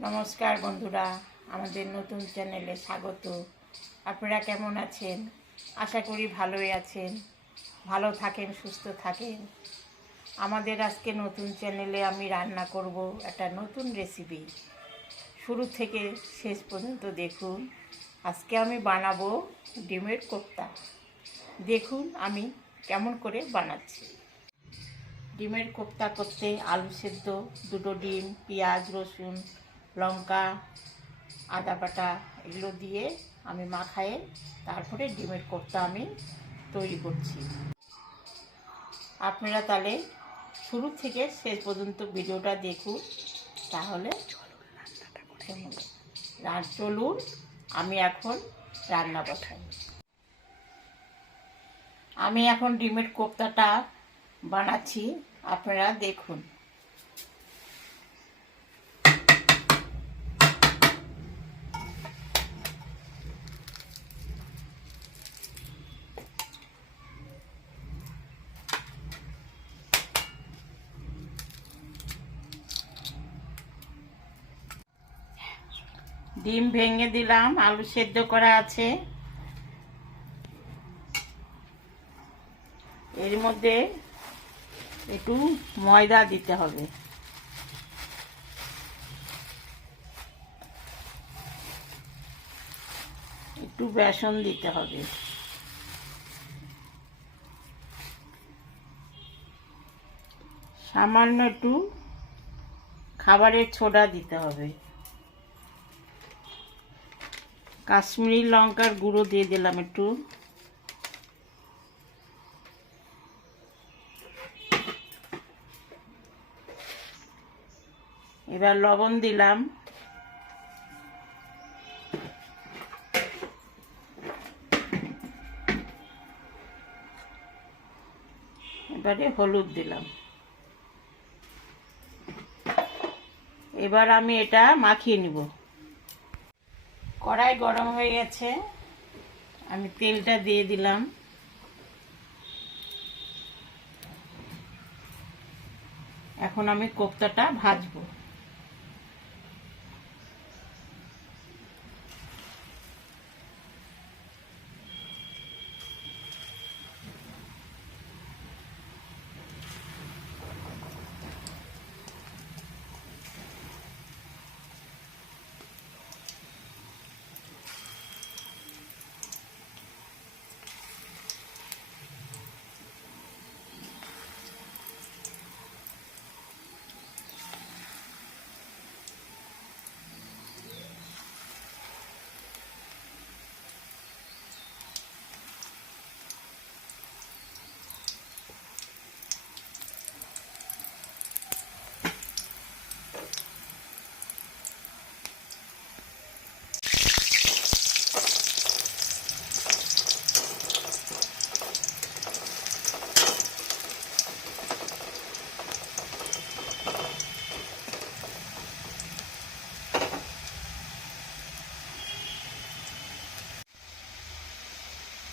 নমস্কার বন্ধুরা, আমাদের নতুন চ্যানেলে স্বাগত। আপনারা কেমন আছেন? আশা করি ভালোই আছেন। ভালো থাকেন, সুস্থ থাকেন। আমাদের আজকে নতুন চ্যানেলে আমি রান্না করব একটা নতুন রেসিপি। শুরু থেকে শেষ পর্যন্ত দেখুন। আজকে আমি বানাবো ডিমের কোপ্তা। দেখুন আমি কেমন করে বানাচ্ছি। ডিমের কোপ্তা করতে, আলু সেদ্ধ, দুটো ডিম, পেঁয়াজ, রসুন, লঙ্কা, আদা বাটা, এগুলো দিয়ে আমি মাখায়ে তারপরে ডিমের কোপ্তা আমি তৈরি করছি। আপনারা তাহলে শুরু থেকে শেষ পর্যন্ত ভিডিওটা দেখুন, তাহলে চলুন, আমি এখন রান্না বসাই। আমি এখন ডিমের কোপ্তাটা বানাচ্ছি আপনারা দেখুন। ডিম ভেঙে দিলাম আলু সেদ্ধ করা আছে। এর মধ্যে একটু ময়দা দিতে হবে। একটু বেসন দিতে হবে। সামান্য একটু খাবারের ছোডা দিতে হবে। কাশ্মীরি লঙ্কার গুঁড়ো দিয়ে দিলাম একটু। এবার লবণ দিলাম। এবারে হলুদ দিলাম। এবার আমি এটা মাখিয়ে নিব। কড়াই গরম হয়ে গেছে। আমি তেলটা দিয়ে দিলাম। এখন আমি কোপ্তাটা ভাজবো।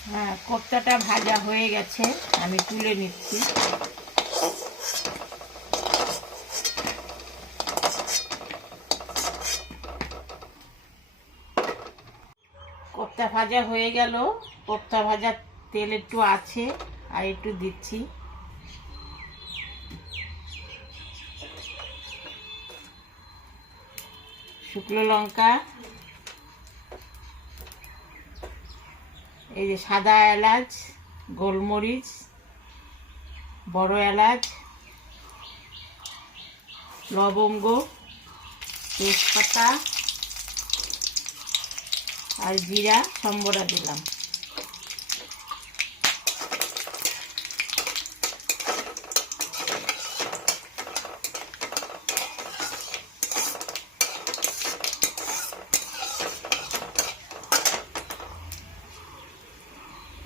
হ্যাঁ কোপ্তাটা ভাজা হয়ে গেছে, আমি তুলে নিচ্ছি। কোপ্তা ভাজা হয়ে গেল। কোপ্তা ভাজা তেল একটু আছে, আর একটু দিচ্ছি। শুকনো লঙ্কা এই যে সাদা এলাচ গোলমরিচ বড় এলাচ লবঙ্গ তেজপাতা আর জিরা সম্বরা দিলাম।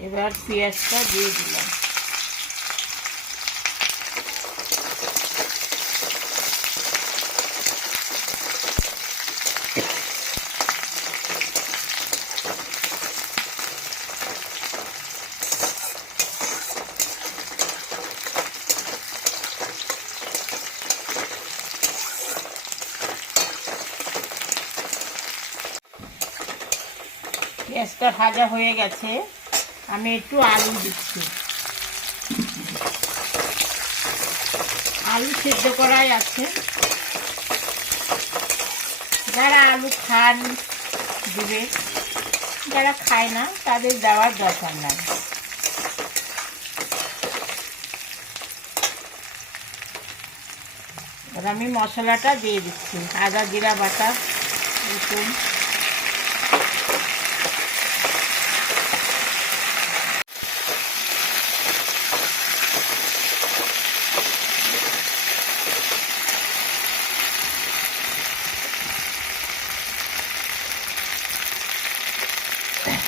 এবার পেঁয়াজটা দিয়ে দিলাম। পেঁয়াজটা ভাজা হয়ে গেছে। আমি একটু আলু দিচ্ছি। আলু সেদ্ধ করাই আছে। যারা আলু খান, দিবে। যারা খায় না, তাদের দেওয়ার দরকার নাই। আমি মশলাটা দিয়ে দিচ্ছি। আদা, জিরা, বাটা, রসুন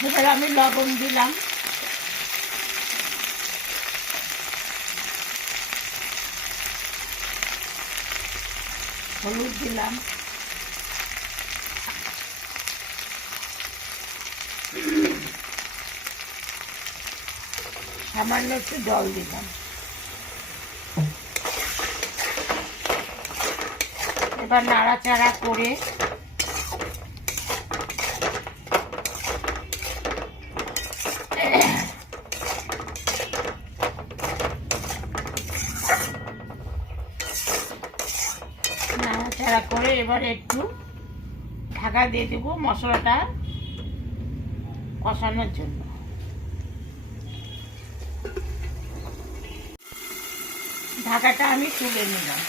এবার আমি লবণ দিলাম। হলুদ দিলাম। সামান্য একটু জল দিলাম। এবার নাড়াচাড়া করে নাড়াচাড়া করে এবার একটু ঢাকা দিয়ে দেবো মশলাটা কষানোর জন্য। ঢাকাটা আমি তুলে নিলাম।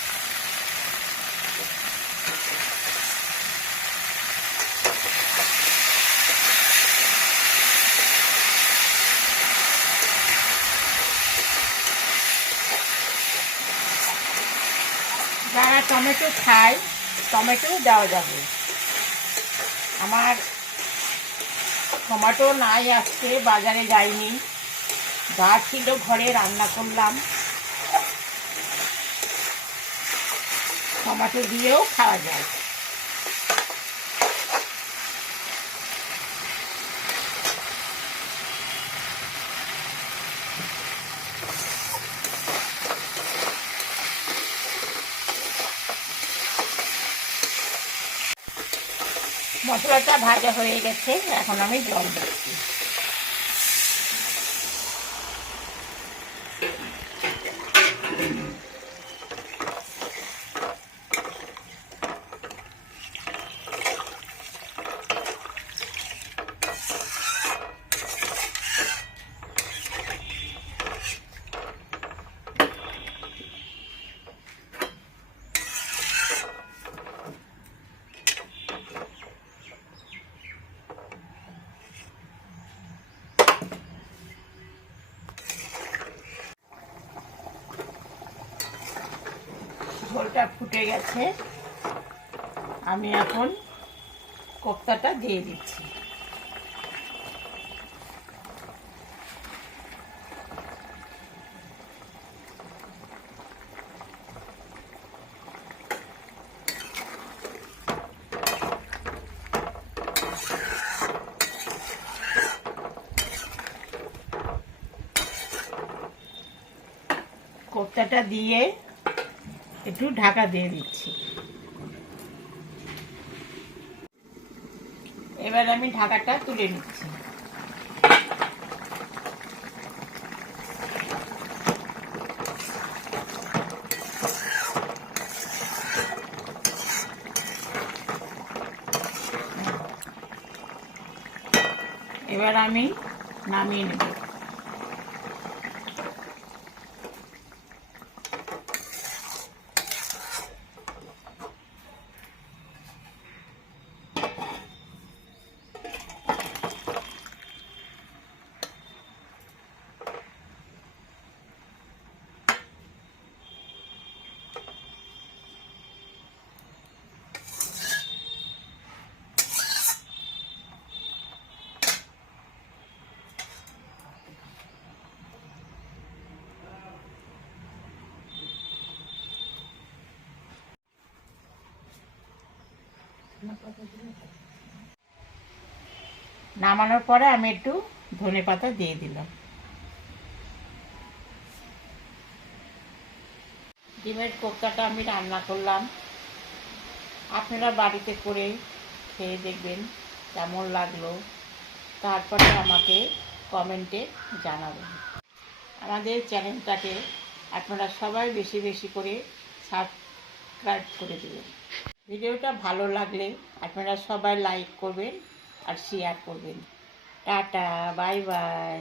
যারা টমেটো খায় টমেটো দেওয়া যাবে। আমার টমেটো নাই আসছে বাজারে যাইনি। যা ছিল ঘরে রান্না করলাম। টমেটো দিয়েও খাওয়া যায়। মশলাটা ভাজা হয়ে গেছে এখন আমি জল দিচ্ছি। ঝোলটা ফুটে গেছে। আমি এখন কোপ্তাটা দিয়ে দিচ্ছি। কোপ্তাটা দিয়ে একটু ঢাকা দিয়ে দিচ্ছি। এবার আমি ঢাকাটা তুলে নিচ্ছি। এবার আমি নামিয়ে নেব। নামানোর পরে আমি একটু ধনে পাতা দিয়ে দিলাম। ডিমের কোপ্তাটা আমি রান্না করলাম। আপনারা বাড়িতে করে খেয়ে দেখবেন কেমন লাগল। তারপরে আমাকে কমেন্টে জানাবেন। আমাদের চ্যানেলটাকে আপনারা সবাই বেশি বেশি করে সাবস্ক্রাইব করে দেবেন। ভিডিওটা ভালো লাগলে আপনারা সবাই লাইক করবেন আর শেয়ার করবেন। Tata bye bye